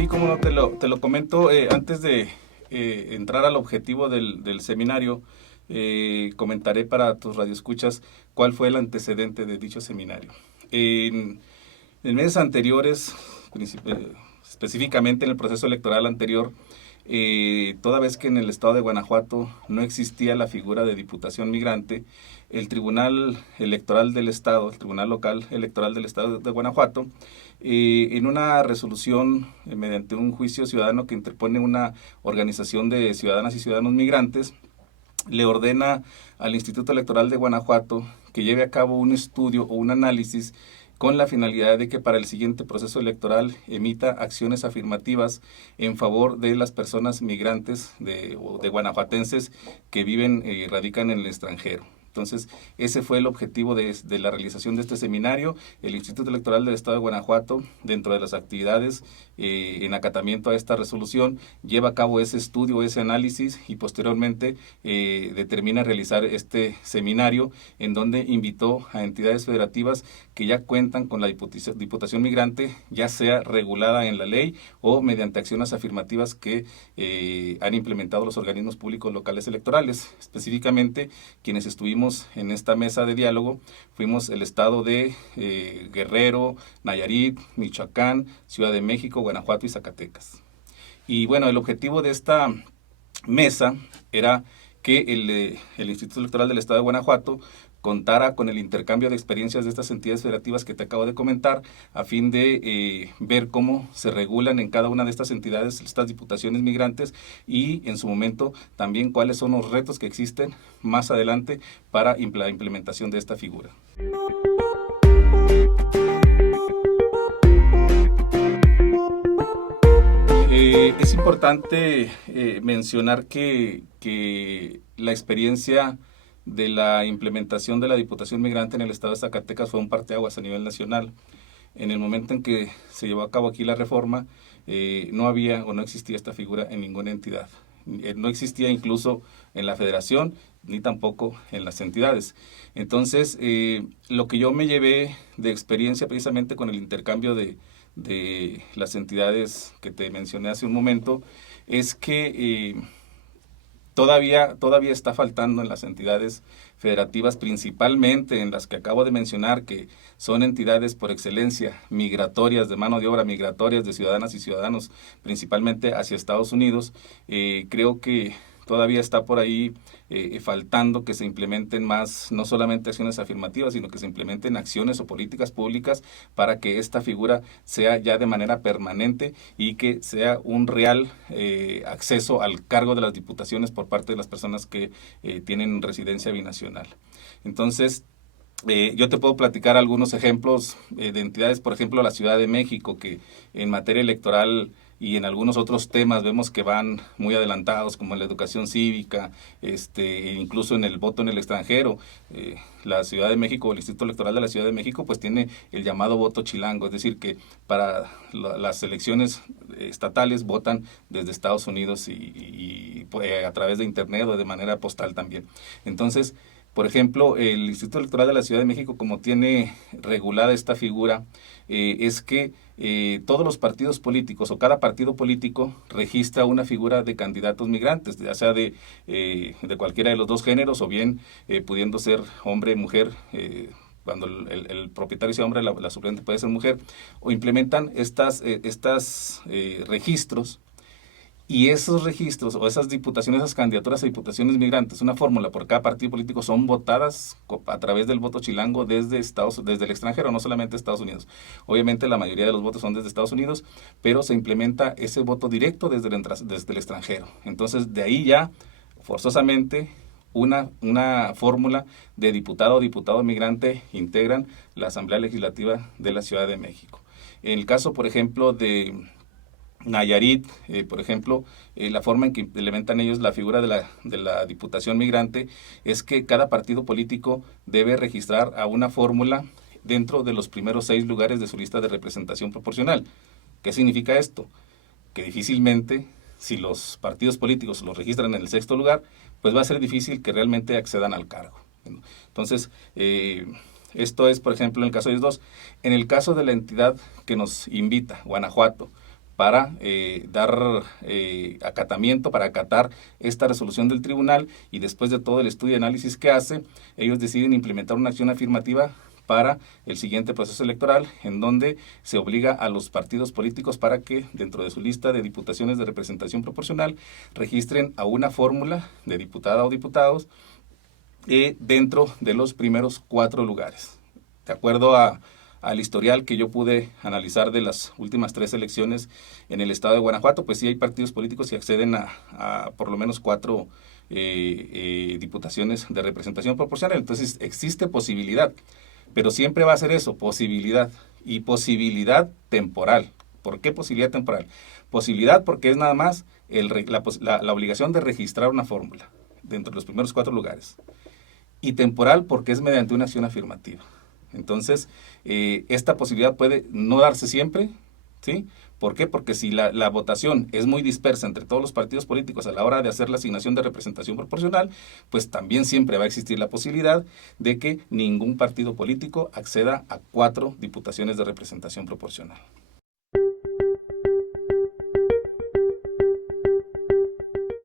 Sí, cómo no, te lo comento. Antes de entrar al objetivo del seminario, comentaré para tus radioescuchas cuál fue el antecedente de dicho seminario. En meses anteriores, específicamente en el proceso electoral anterior, toda vez que en el estado de Guanajuato no existía la figura de diputación migrante, el Tribunal Electoral del Estado, el Tribunal Local Electoral del Estado de Guanajuato, en una resolución mediante un juicio ciudadano que interpone una organización de ciudadanas y ciudadanos migrantes, le ordena al Instituto Electoral de Guanajuato que lleve a cabo un estudio o un análisis con la finalidad de que para el siguiente proceso electoral emita acciones afirmativas en favor de las personas migrantes o de guanajuatenses que viven y radican en el extranjero. Entonces, ese fue el objetivo de la realización de este seminario. El Instituto Electoral del Estado de Guanajuato, dentro de las actividades en acatamiento a esta resolución, lleva a cabo ese estudio, ese análisis y posteriormente determina realizar este seminario en donde invitó a entidades federativas que ya cuentan con la diputación migrante, ya sea regulada en la ley o mediante acciones afirmativas que han implementado los organismos públicos locales electorales. Específicamente, quienes estuvimos en esta mesa de diálogo fuimos el estado de Guerrero, Nayarit, Michoacán, Ciudad de México, Guanajuato y Zacatecas. Y bueno, el objetivo de esta mesa era que el Instituto Electoral del Estado de Guanajuato contara con el intercambio de experiencias de estas entidades federativas que te acabo de comentar, a fin de ver cómo se regulan en cada una de estas entidades estas diputaciones migrantes y en su momento también cuáles son los retos que existen más adelante para la implementación de esta figura. Es importante mencionar que la experiencia de la implementación de la Diputación Migrante en el estado de Zacatecas fue un parteaguas a nivel nacional. En el momento en que se llevó a cabo aquí la reforma, no había o no existía esta figura en ninguna entidad. No existía incluso en la federación, ni tampoco en las entidades. Entonces, lo que yo me llevé de experiencia precisamente con el intercambio de las entidades que te mencioné hace un momento, es que todavía está faltando en las entidades federativas, principalmente en las que acabo de mencionar, que son entidades por excelencia migratorias, de mano de obra, migratorias de ciudadanas y ciudadanos, principalmente hacia Estados Unidos. Creo que todavía está por ahí faltando que se implementen más, no solamente acciones afirmativas, sino que se implementen acciones o políticas públicas para que esta figura sea ya de manera permanente y que sea un real acceso al cargo de las diputaciones por parte de las personas que tienen residencia binacional. Entonces, yo te puedo platicar algunos ejemplos de entidades, por ejemplo, la Ciudad de México, que en materia electoral y en algunos otros temas vemos que van muy adelantados, como en la educación cívica, incluso en el voto en el extranjero. La Ciudad de México, el Instituto Electoral de la Ciudad de México, pues tiene el llamado voto chilango, es decir, que para las elecciones estatales votan desde Estados Unidos y a través de internet o de manera postal también. Entonces, por ejemplo, el Instituto Electoral de la Ciudad de México, como tiene regulada esta figura, es que todos los partidos políticos o cada partido político registra una figura de candidatos migrantes, ya sea de cualquiera de los dos géneros o bien pudiendo ser hombre, mujer, cuando el propietario sea hombre, la suplente puede ser mujer, o implementan estas registros. Y esos registros o esas diputaciones, esas candidaturas a diputaciones migrantes, una fórmula por cada partido político, son votadas a través del voto chilango desde el extranjero, no solamente Estados Unidos. Obviamente la mayoría de los votos son desde Estados Unidos, pero se implementa ese voto directo desde el extranjero. Entonces, de ahí ya, forzosamente, una fórmula de diputado o diputado migrante integran la Asamblea Legislativa de la Ciudad de México. En el caso, por ejemplo, de Nayarit, por ejemplo, la forma en que implementan ellos la figura de la diputación migrante es que cada partido político debe registrar a una fórmula dentro de los primeros 6 lugares de su lista de representación proporcional. ¿Qué significa esto? Que difícilmente, si los partidos políticos los registran en el 6º lugar, pues va a ser difícil que realmente accedan al cargo. Entonces, esto es, por ejemplo, en el caso de ellos dos. En el caso de la entidad que nos invita, Guanajuato, para dar acatamiento, para acatar esta resolución del tribunal, y después de todo el estudio y análisis que hace, ellos deciden implementar una acción afirmativa para el siguiente proceso electoral, en donde se obliga a los partidos políticos para que dentro de su lista de diputaciones de representación proporcional registren a una fórmula de diputada o diputados dentro de los primeros 4 lugares. De acuerdo al historial que yo pude analizar de las últimas 3 elecciones en el estado de Guanajuato, pues sí hay partidos políticos que acceden a por lo menos 4 diputaciones de representación proporcional. Entonces existe posibilidad, pero siempre va a ser eso, posibilidad, y posibilidad temporal. ¿Por qué posibilidad temporal? Posibilidad porque es nada más la obligación de registrar una fórmula dentro de los primeros 4 lugares. Y temporal porque es mediante una acción afirmativa. Entonces, esta posibilidad puede no darse siempre, ¿sí? ¿Por qué? Porque si la votación es muy dispersa entre todos los partidos políticos a la hora de hacer la asignación de representación proporcional, pues también siempre va a existir la posibilidad de que ningún partido político acceda a 4 diputaciones de representación proporcional.